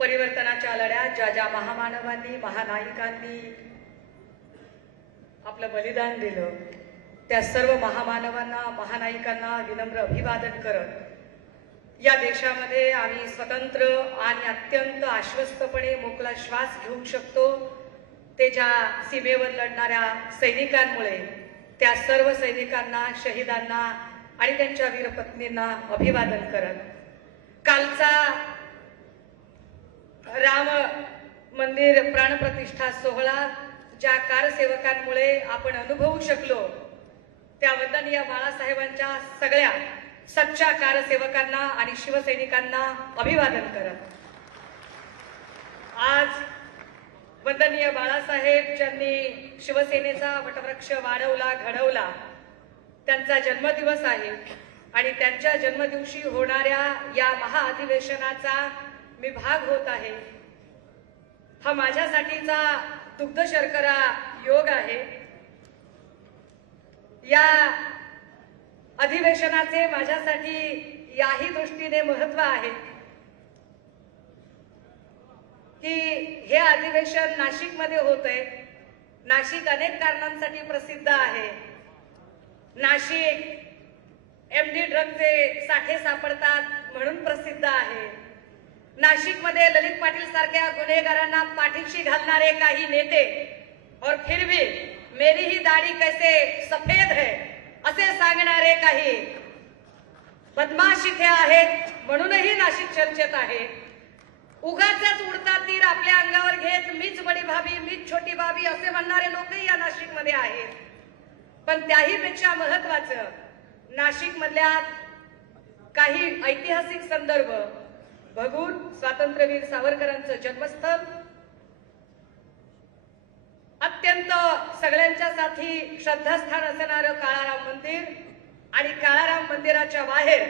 परिवर्तनाच्या लढ्यात ज्या ज्या महामानवांनी महानायकांनी आपलं बलिदान दिलं त्या सर्व महामानवांना महानायकांना विनम्र अभिवादन करत या देशामध्ये आम्ही स्वतंत्र आणि अत्यंत आश्वस्तपणे मोकळा श्वास घेऊ शकतो ते ज्या सीमेवर लढणाऱ्या सैनिकांमुळे त्या सर्व सैनिकांना शहीदांना आणि त्यांच्या वीरपत्नींना अभिवादन करत कालचा राम मंदिर प्राणप्रतिष्ठा सोहळा ज्या कारसेवकांमुळे आपण अनुभवू शकलो त्या वंदनीय बाळासाहेबांच्या सगळ्या सच्च्या कारसेवकांना आणि शिवसैनिकांना अभिवादन करत आज वंदनीय बाळासाहेब ज्यांनी शिवसेनेचा वटवृक्ष वाढवला घडवला त्यांचा जन्मदिवस आहे आणि त्यांच्या जन्मदिवशी होणाऱ्या या महाअधिवेशनाचा मी भाग होत आहे। हा माझ्यासाठीचा दुग्ध शर्करा योग आहे। या अधिवेशनाचे माझ्यासाठी याही दृष्टीने महत्त्व आहे की हे अधिवेशन नाशिकमध्ये होतंय। नाशिक अनेक कारणांसाठी प्रसिद्ध आहे। नाशिक एमडी ड्रगचे साठे सापडतात म्हणून प्रसिद्ध आहे। नाशिकमध्ये ललित पाटील सारख्या गुन्हेगारांना पाठीशी घालणारे काही नेते और फिर भी मेरी ही दाढ़ी कैसे सफेद है असे सांगणारे काही बदमाश इथे आहेत म्हणूनही नाशिक चर्चेत आहे। उगाच उडता तीर आपल्या अंगावर घेत मीच बडी भाभी मीच छोटी भाभी असे म्हणणारे लोकही या नाशिकमध्ये आहेत। पण त्याही पेक्षा महत्त्वाचं नाशिक मधल्या काही ऐतिहासिक संदर्भ बघून स्वातंत्र्यवीर सावरकरांचं जन्मस्थळ अत्यंत सगळ्यांच्यासाठी श्रद्धास्थान असणारं काळाराम मंदिर आणि काळाराम मंदिराच्या बाहेर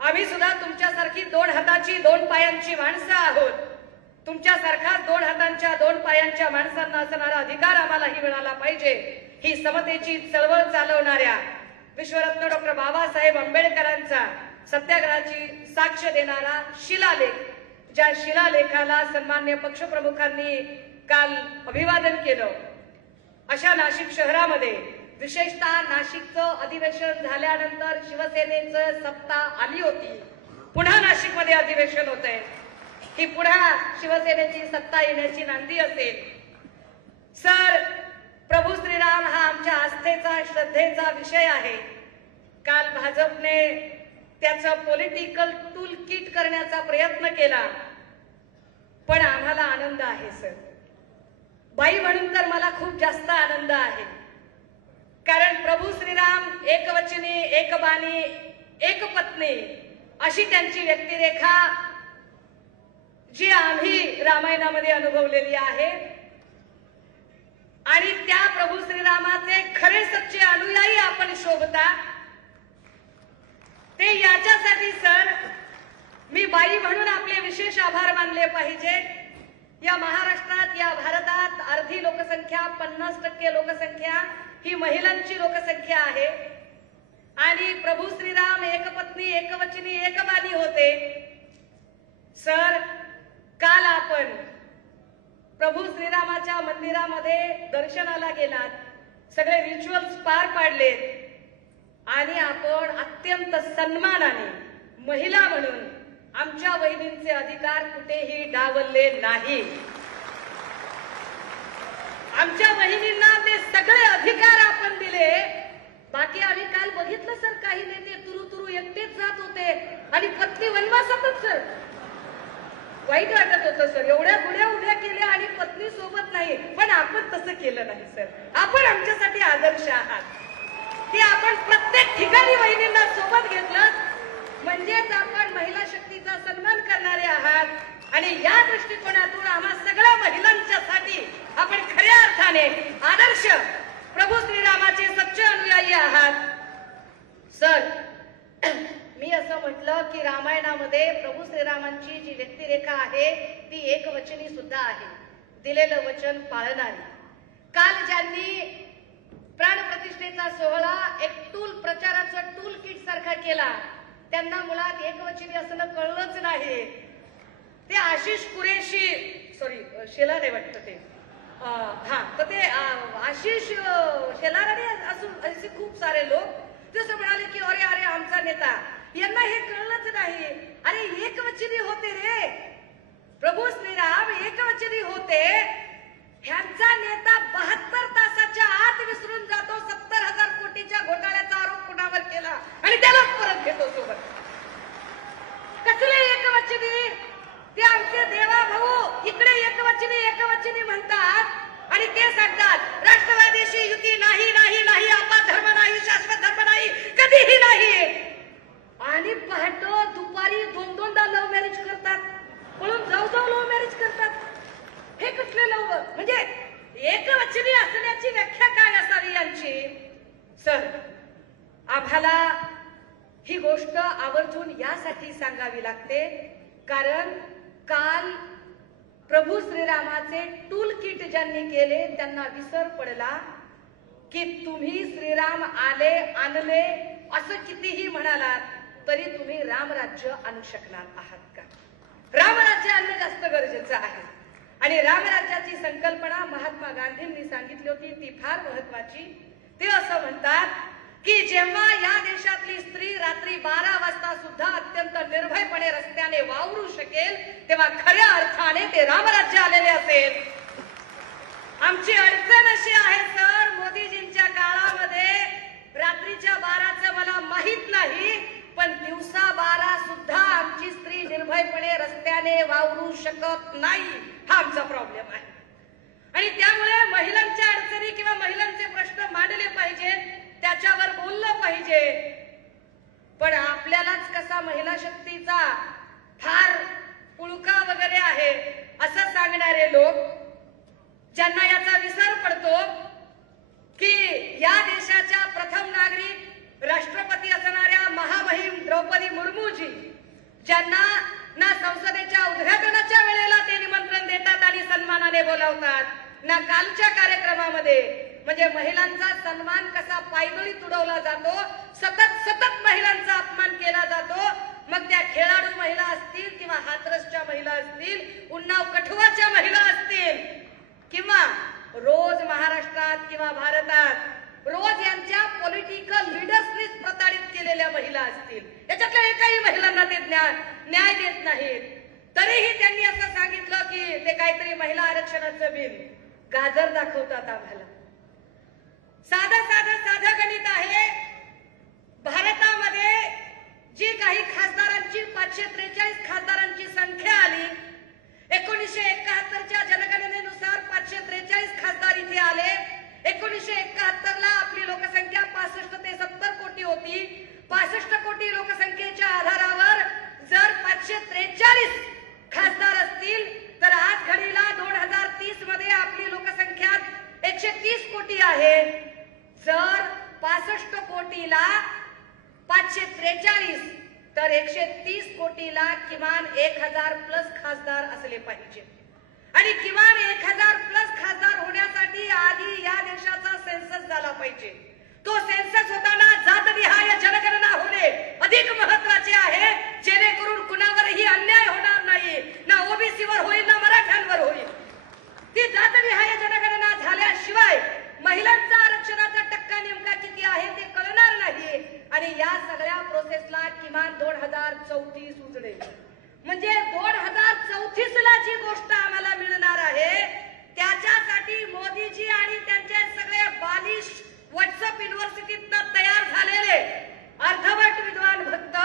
आम्ही सुद्धा तुमच्यासारखी दोन हाताची दोन पायांची माणसं आहोत। तुमच्यासारखा दोन हातांच्या दोन पायांच्या माणसांना असणारा अधिकार आम्हालाही मिळाला पाहिजे। ही समतेची चळवळ चालवणाऱ्या विश्वरत्न डॉक्टर बाबासाहेब आंबेडकरांचा सत्याग्रहाची साक्ष देणारा शिलालेख ज्या शिलालेखाला सन्मान्य पक्षप्रमुखांनी काल अभिवादन केलं अशा नाशिक शहरामध्ये विशेषतः नाशिकचं अधिवेशन झाल्यानंतर शिवसेनेचं सत्ता आली होती। पुन्हा नाशिकमध्ये अधिवेशन होतंय ही पुन्हा शिवसेनेची सत्ता येण्याची नांदी असेल। सर प्रभू श्रीराम हा आमच्या आस्थेचा श्रद्धेचा विषय आहे। काल भाजपने त्याचं पॉलिटिकल टूल किट करण्याचा प्रयत्न केला पण आम्हाला आनंद आहे सर। बाई म्हणून तर मला खूप जास्त आनंद आहे कारण प्रभू श्रीराम एकवचनी एक बाणी एक पत्नी अशी त्यांची व्यक्तिरेखा जी आम्ही रामायणामध्ये अनुभवलेली आहे आणि त्या प्रभू श्रीरामाचे खरे सच्चे अनुयायी आपण शोभता ते याच्यासाठी सर मी बाई म्हणून आपले विशेष आभार मानले पाहिजे। या महाराष्ट्रात या भारतात अर्धी लोकसंख्या 50% लोकसंख्या ही महिलांची लोकसंख्या आहे आणि प्रभू श्रीराम एकपत्नी एकवचनी एकबाणी होते। सर काल आपण प्रभू श्रीरामाच्या मंदिरामध्ये दर्शनाला गेलात सगळे रिच्युअल्स पार पाडलेत आणि आपण अत्यंत सन्मानाने महिला म्हणून आमच्या वहिनींचे अधिकार कुठेही डावलले नाही। आमच्या वहिनींना ते सगळे अधिकार आपण दिले। बाकी आम्ही काल बघितलं सर काही नेते तुरु एकटेच जात होते आणि पत्नी वनवासातच सर वाईट वाटत होतं सर। एवढ्या गुढ्या उभ्या केल्या आणि पत्नी सोबत नाही पण आपण तसं केलं नाही सर। आपण आमच्यासाठी आदर्श आहात की आपण प्रत्येक ठिकाणी वहिनींना सोबत घेतलं म्हणजेच आपण महिला शक्तीचा सन्मान करणारे आहात आणि या दृष्टिकोनातून आम्हा सगळ्या महिलांच्यासाठी आपण खऱ्या अर्थाने आदर्श प्रभू श्रीरामाचे सच्चे अनुयायी आहात। सर मी असं म्हटलं की रामायणामध्ये प्रभू श्रीरामांची जी व्यक्तिरेखा आहे ती एकवचनी सुद्धा आहे, दिलेलं वचन पाळणारी। काल ज्यांनी प्राणप्रतिष्ठेचा सोहळा एक प्रचाराचं टूल किट सारखा केला त्यांना मुळात एकवचनी असणं कळलंच नाही। ते आशिष कुरेशी सॉरी शेलार आहे वाटतं ते हा तर ते आशिष शेलार आणि असे खूप सारे लोक जसं म्हणाले की अरे अरे आमचा नेता यांना हे कळलंच नाही. अरे एकवचनी होते रे प्रभू श्रीराम एकवचनी होते. ह्यांचा नेता 72 तासाच्या आत विसरून जातो 70,000 कोटीच्या घोटाळ्याचा आरोप कुणावर केला आणि त्याला परत घेतो सोबत. कसले एकवचनी ते आमचे देवा भाऊ इकडे एकवचनी म्हणतात आणि ते सांगतात राष्ट्रवादीशी युती नाही नाही नाही आपला धर्म नाही शाश्वत धर्म नाही कधीही नाही. आणि पहाटे दुपारी 2-2दा लव्ह मॅरेज करतात पळून जाऊ लव्ह मॅरेज करतात. हे कसले लव्ह म्हणजे एकवचनी असण्याची व्याख्या काय असावी यांची. सर आम्हाला ही गोष्ट आवर्जून यासाठी सांगावी लागते कारण काल प्रभू श्रीरामाचे टूल किट ज्यांनी केले त्यांना विसर पडला की तुम्ही श्रीराम आले आणले असं कितीही म्हणालात तरी तुम्ही रामराज्य आणू शकणार आहात का. रामराज्य आणणं जास्त गरजेचं आहे आणि रामराज्याची संकल्पना महात्मा गांधींनी सांगितली होती ती फार महत्वाची. ते असं म्हणतात की जेव्हा या देशातली स्त्री रात्री 12 वाजता सुद्धा अत्यंत निर्भयपणे रस्त्याने वावरू शकेल तेव्हा खऱ्या अर्थाने ते रामराज्य आलेले असेल. आमची अडचण अशी आहे सर मोदीजींच्या काळामध्ये रात्रीच्या 12चं मला माहित नाही पण दिवसा 12 सुद्धा आमची स्त्री निर्भयपणे रस्त्याने वावरू शकत नाही. हा आमचा प्रॉब्लेम आहे आणि त्यामुळे महिलांच्या अडचणी किंवा महिलांचे प्रश्न मांडले पाहिजेत त्याच्यावर बोललं पाहिजे. पण आपल्यालाच कसा महिला शक्तीचा फार पुळका वगैरे आहे असं सांगणारे लोक ज्यांना याचा विसर पडतो की या देशाच्या प्रथम नागरिक राष्ट्रपती असणाऱ्या महामहिम द्रौपदी मुर्मूजी ज्यांना ना संसदेच्या उद्घाटनाच्या वेळेला ते निमंत्रण देतात आणि सन्मानाने बोलावतात ना कालच्या कार्यक्रमामध्ये म्हणजे महिलांचा सन्मान कसा पायदळी तुडवला जातो सतत महिलांचा अपमान केला जातो. मग त्या खेळाडू महिला असतील किंवा हाथरसच्या महिला असतील उन्नाव कठुआच्या महिला असतील किंवा रोज महाराष्ट्रात किंवा भारतात रोज यांच्या पॉलिटिकल लीडर्सनीच प्रताडित केलेल्या महिला असतील याच्यातल्या एकाही महिलांना ते न्याय देत नाहीत. तरीही त्यांनी असं सांगितलं की ते काहीतरी महिला आरक्षणाचं बिल गाजर दाखवतात आम्हाला. साधं गणित आहे. भारतामध्ये जी काही खासदारांची 543 खासदारांची संख्या आली 1971च्या जनगणनेनुसार 543 खासदार इथे आले. 1971ला आपली लोकसंख्या 65 ते 70 कोटी होती. 65 कोटी लोकसंख्येच्या आधारावर जर 543 खासदार असतील तर आज घडीला 2030 मध्ये आपली लोकसंख्या 130 कोटी आहे. जर 65 कोटीला 543 तर 130 कोटीला किमान 1000 प्लस खासदार असले पाहिजे आणि किमान 1000 प्लस खासदार होण्यासाठी आधी या देशाचा सेन्सस झाला पाहिजे. तो सेन्सस होताना जातनिहाय जनगणना होणे अधिक महत्वाचे आहे जेणेकरून कुणावरही अन्याय होणार नाही ना ओबीसीवर होईल ना मराठ्यांवर होईल. ती जातनिहाय जनगणना झाल्याशिवाय महिलांचा आरक्षणाचा टक्का नेमका किती आहे ते कळणार नाही आणि या सगळ्या प्रोसेसला किमान 2034 उजळे म्हणजे 2034 ला जी गोष्ट आम्हाला मिळणार आहे त्याच्यासाठी मोदीजी आणि त्यांचे सगळे बालिश व्हॉट्सअप युनिव्हर्सिटीतनं तयार झालेले अर्धवट विद्वान भक्त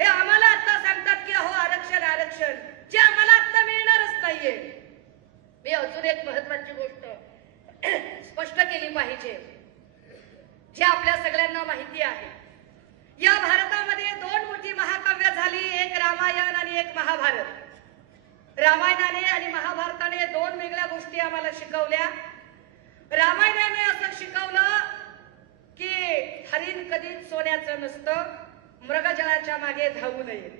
हे आम्हाला आता सांगतात की अहो आरक्षण जे आम्हाला आता मिळणारच नाहीये. मी अजून एक महत्वाची गोष्ट स्पष्ट केली पाहिजे जी आपल्या सगळ्यांना माहिती आहे. या भारतामध्ये 2 मोठी महाकाव्य झाली एक रामायण आणि एक महाभारत. रामायणाने आणि महाभारताने 2 वेगळ्या गोष्टी आम्हाला शिकवल्या. रामायणाने असं शिकवलं की हरिण कधीच सोन्याचं नसतं मृगजळाच्या मागे धावू नये.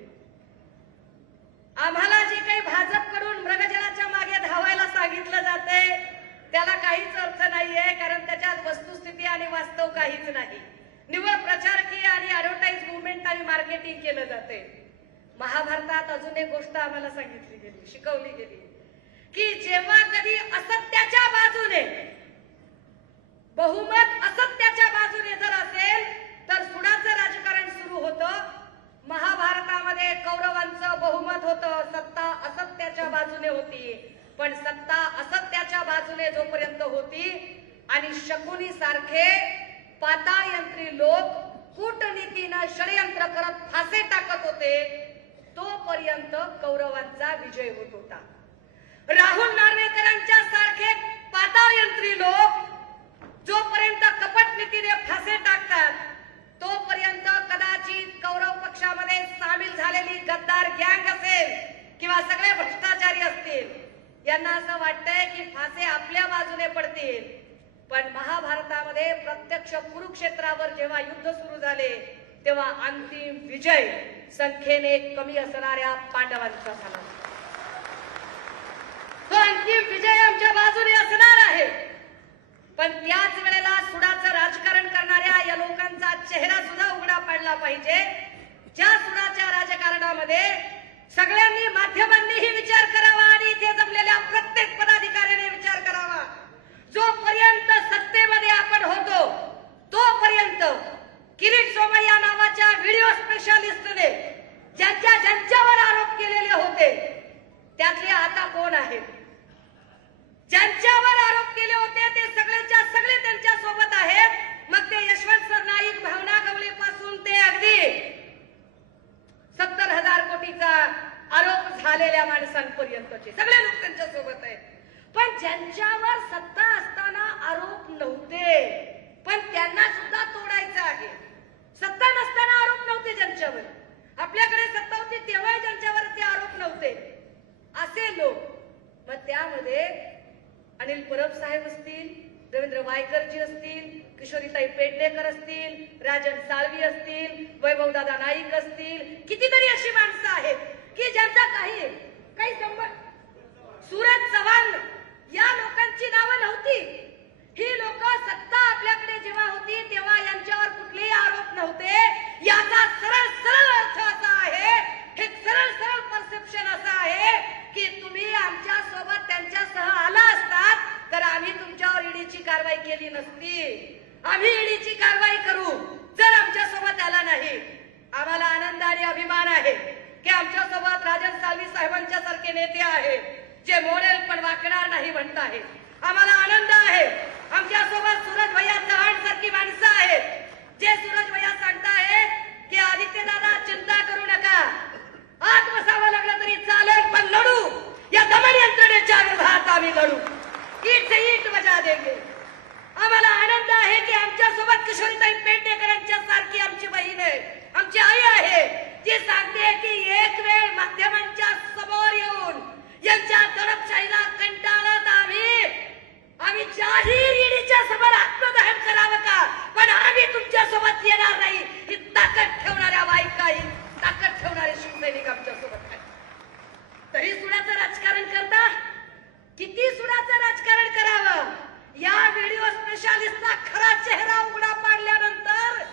आम्हाला जे काही भाजपकडून मृगजळाच्या मागे धावायला सांगितलं जातंय त्याला काहीच अर्थ नाहीये कारण त्याच्यात वस्तुस्थिती आणि वास्तव काहीच नाही. निव्वळ प्रचारकीय आणि ऍडव्हर्टाइज मुवमेंट आणि मार्केटिंग केलं जाते. महाभारतात अजून एक गोष्ट आम्हाला सांगितली गेली शिकवली गेली की जेव्हा कधी असत्याच्या बाजूने बहुमत असत्याच्या बाजूने जर असेल तर सुडाचं राजकारण सुरू होतं. महाभारतामध्ये कौरवांचं बहुमत होतं, सत्ता असत्याच्या बाजूने होती. पण सत्ता असत्याच्या बाजूने जोपर्यंत होती आणि शकुनी सारखे पाताळयंत्री लोक कूटनीतीनं षडयंत्र करत फासे टाकत होते तोपर्यंत कौरवांचा विजय होत होता. राहुल नार्वेकरांच्या सारखे पाताळयंत्री लोक जोपर्यंत कपट नीतीने फासे टाकतात तोपर्यंत कदाचित कौरव पक्षामध्ये सामील झालेली गद्दार गँग असेल किंवा सगळे भ्रष्टाचारी असतील, यांना असं वाटतंय की फासे आपल्या बाजूने पडतील. पण महाभारतामध्ये प्रत्यक्ष कुरुक्षेत्रावर जेव्हा युद्ध सुरू झाले तेव्हा अंतिम विजय संख्येने कमी असणाऱ्या पांडवांचा झाला. तो अंतिम विजय आमच्या बाजूने असणार आहे. पण त्याच वेळेला सुडाचं राजकारण करणाऱ्या या लोकांचा चेहरा सुद्धा उघडा पडला पाहिजे. ज्या सुडाच्या राजकारणामध्ये सगळ्यांनी, माध्यमांनीही विचार करावा आणि इथे जमलेल्या प्रत्येक पदाधिकाऱ्याने विचार करावा. जोपर्यंत सत्तेमध्ये आपण होतो तोपर्यंत किरीट सोमय्या नावाच्या व्हिडिओ स्पेशालिस्टने ज्यांच्यावर आरोप केलेले होते त्यातले आता कोण आहेत? ज्यांच्यावर आरोप केले होते ते सगळेच्या सगळे त्यांच्या सोबत आहेत. मग ते यशवंत सर नाईक, भावना गवळी पासून ते अगदी 70,000 कोटीचा आरोप झालेल्या माणसांपर्यंतचे सगळे लोक त्यांच्या सोबत आहेत. पण ज्यांच्यावर सत्ता असताना आरोप नव्हते पण त्यांना सुद्धा तोडायचं आहे. सत्ता नसताना आरोप नव्हते ज्यांच्यावर, आपल्याकडे सत्ता होती तेव्हा ज्यांच्यावर ते आरोप नव्हते असे लोक. मग त्यामध्ये अनिल परब साहेब असतील, रवींद्र वायकरजी असतील, किशोरीताई पेडणेकर असतील, राजन साळवी असतील, वैभवदादा नाईक असतील, कितीतरी अशी माणसं आहेत की ज्यांचा काही संबंध. सूरज चव्हाण या लोकांची नावं नव्हती. ही लोक सत्ता आपल्याकडे जेव्हा होती तेव्हा यांच्यावर कुठलेही आरोप नव्हते. याचा सरळ सरळ अर्थ असा आहे, हे सरळ सरळ परसेप्शन असं आहे की तुम्ही आमच्या सोबत त्यांच्यासह आला असतात तर आम्ही तुमच्यावर ईडीची कारवाई केली नसती. आम्ही ईडीची कारवाई करू जर आमच्या सोबत आला नाही. आम्हाला आनंद आणि अभिमान आहे की आमच्या सोबत राजन साळवी साहेबांच्या सारखे नेते आहेत जे मोडेल पण वाकणार नाही म्हणत आहेत. आम्हाला आनंद आहे आमच्या सोबत सूरज भैया चव्हाण सारखी माणसं आहेत जे सूरज भैया सांगतायत की आदित्य दादा चिंता करू नका, आत बसावं लागलं तरी चालेल पण लढू, या दमन यंत्रणेच्या विरोधात आम्ही लढू, ईट से ईट बजा देंगे. आम्हाला आनंद आहे की आमच्या सोबत किशोरीताई पेडणेकरांच्या सारखी आमची बहीण आहे, आमची आई आहे, जी सांगते की एक वेळ माध्यमांच्या समोर येऊन यांच्या दडपशाहीला कंटाळत आम्ही जाहीर ईडीच्या समोर आत्मदहन करावं का, पण आम्ही तुमच्या सोबत येणार नाही. ही ताकद ठेवणाऱ्या बायका, ही ताकद ठेवणारे शिवसैनिक आमच्या सोबत आहेत. तरी सुडाचं राजकारण करता. किती सुडाचं राजकारण करावं? या व्हिडिओ स्पेशालिस्टचा खरा चेहरा उघडा पाडल्यानंतर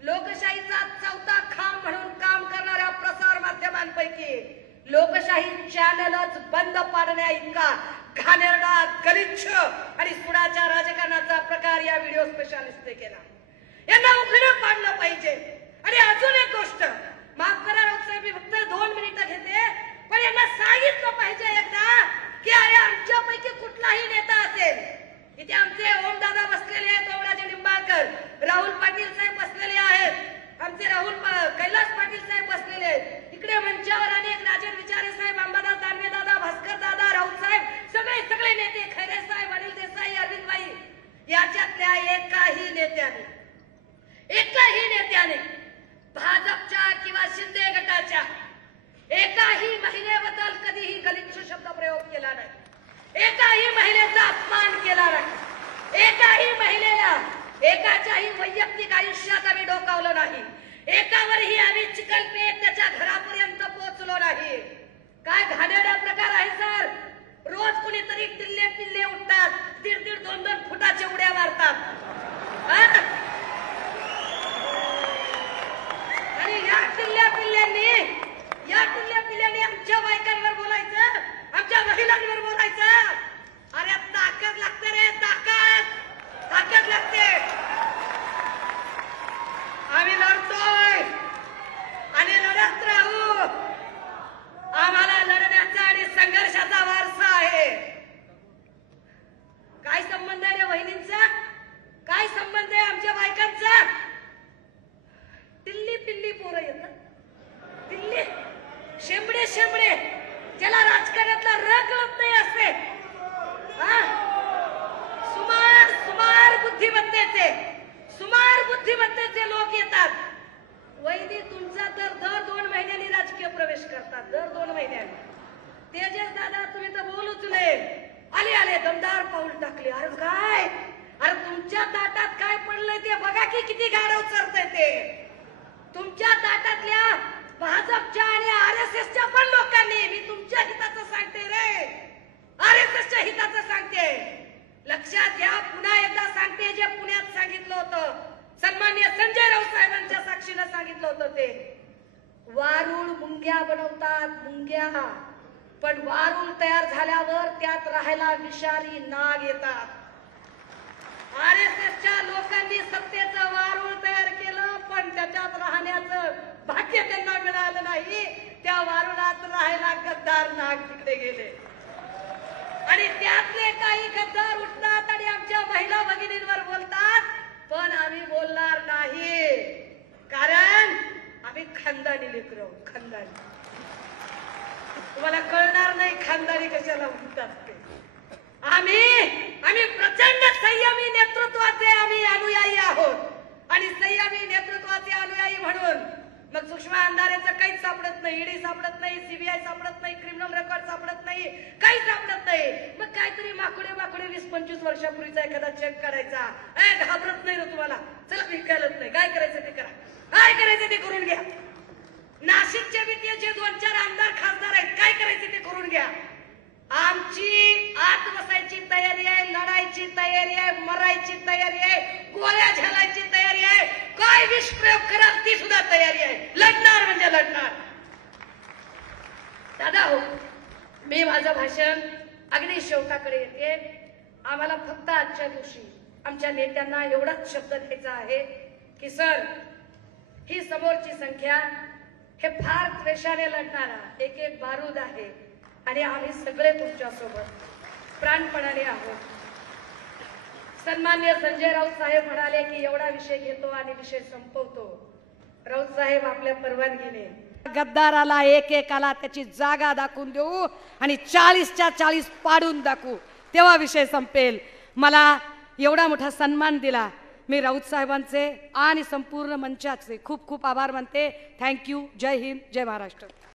लोकशाहीचा चौथा खांब म्हणून काम करणाऱ्या प्रसार माध्यमांपैकी लोकशाही चॅनलच बंद पाडण्या इतका घाणेरडा, गलिच्छ आणि सुडाच्या राजकारणाचा प्रकार या व्हिडिओ स्पेशालिस्टने केला. यांना उघडं पाडलं पाहिजे. आणि अजून एक गोष्ट, माफ करा लोकसाहेब, मी फक्त 2 मिनिटं घेते, पण यांना सांगितलं पाहिजे एकदा की अरे आमच्यापैकी कुठलाही नेता असेल, इथे आमचे ओमदादा बसलेले आहेत, ओमराजे निंबाळकर, राहुल पाटील साहेब बसलेले आहेत, आमचे कैलास पाटील साहेब बसलेले आहेत, इकडे मंचावर अनेक राजन विचारे साहेब, अंबादास दानवे दादा, भास्कर दादा, राऊत साहेब, सगळे नेते, खैरे साहेब, अनिल देसाई, अरविंद भाई, याच्यातल्या एकाही नेत्याने भाजपच्या किंवा शिंदे गटाच्या एकाही महिलेबद्दल कधीही गलिच्छ शब्द प्रयोग केला नाही, एकाही महिलेचा अपमान केला नाही, एकाही महिलेला एकाच्याही वैयक्तिक आयुष्यात आम्ही डोकावलं नाही, एकावरही आम्ही चिकलपेट त्याच्या घरापर्यंत पोहोचलो नाही. काय घाणेरडा प्रकार आहे सर. रोज कुणीतरी टिल्ले पिल्ले उठतात, 1.5 2 फुटाच्या उड्या मारतात आणि या टिल्ल्या पिल्ल्यांनी आमच्या बायकांवर बोलायचं. पाऊल उचले, आले आले दमदार पाऊल टाकले. अरे काय, अरे तुमच्या ताटात काय पडलंय ते बघा की किती गाडव चरतंय ते. तुमच्या ताटातल्या भाजपच्या आणि RSSच्या पण लोकांनी, मी तुमच्या हिताचं सांगते रे, RSSच्या हिताचं सांगते. लक्षात घ्या, पुन्हा एकदा सांगते, जे पुण्यात सांगितलं होतं, सन्माननीय संजय राऊत साहेबांच्या साक्षीनं सांगितलं होतं, ते वारूळ मुंग्या बनवतात, मुंग्या, पण वारूळ तयार झाल्यावर त्यात राहायला विषारी नाग येतात. RSSच्या लोकांनी सत्तेचं वारूळ तयार केलं, पण त्याच्यात राहण्याचं भाग्य त्यांना मिळालं नाही. त्या वारुळात राहायला गद्दार नाग तिकडे गेले आणि त्यातले काही गद्दार उठतात आणि आमच्या महिला भगिनींवर बोलतात, पण आम्ही बोलणार नाही, कारण आम्ही खानदानी लेकरं आहोत. खानदानी, तुम्हाला कळणार नाही खानदानी कशाला म्हणतात ते. आम्ही प्रचंड संयमी नेतृत्वाचे आम्ही अनुयायी आहोत आणि संयमी नेतृत्वाचे अनुयायी म्हणून मग सूक्ष्म अंधारेचं काहीच सापडत नाही, ईडी सापडत नाही, CBI सापडत नाही, क्रिमिनल रेकॉर्ड सापडत नाही, काही सापडत नाही. मग काहीतरी माकुडे 20-25 वर्षापूर्वीचा एखादा चेक काढायचा, घाबरत नाही ना तुम्हाला, चला काही कळत नाही, काय करायचं ते करा, काय करायचं ते करून घ्या. नाशिकचे विद्येचे जे 2-4 आमदार खासदार आहेत, काय करायचे ते करून घ्या. आमची आत बसायची तयारी आहे, लढायची तयारी आहे, मरायची तयारी आहे, गोळ्या झेलायची तयारी आहे, काय विष प्रयोग कराल ती सुद्धा तयारी आहे. लढणार म्हणजे लढणार. दादा हो, मी माझं भाषण अगदी शेवटाकडे येते. आम्हाला फक्त आजच्या दिवशी आमच्या नेत्यांना एवढाच शब्द द्यायचा आहे की सर, ही समोरची संख्या हे फार त्वेषाने लढणारा एक बारूद आहे आणि आम्ही सगळे तुमच्यासोबत प्राणपणाने आहोत. सन्माननीय संजय राऊत साहेब म्हणाले की एवढा विषय घेतो आणि विषय संपवतो. राऊत साहेब, आपल्या परवानगीने गद्दाराला एकेकाला त्याची जागा दाखवून देऊ आणि 40च्या 40 पाडून दाखवू, तेव्हा विषय संपेल. मला एवढा मोठा सन्मान दिला, मी राऊत साहेबांचे आणि संपूर्ण मंचाचे खूप खूप आभार मानते. थँक्यू. जय हिंद, जय महाराष्ट्र.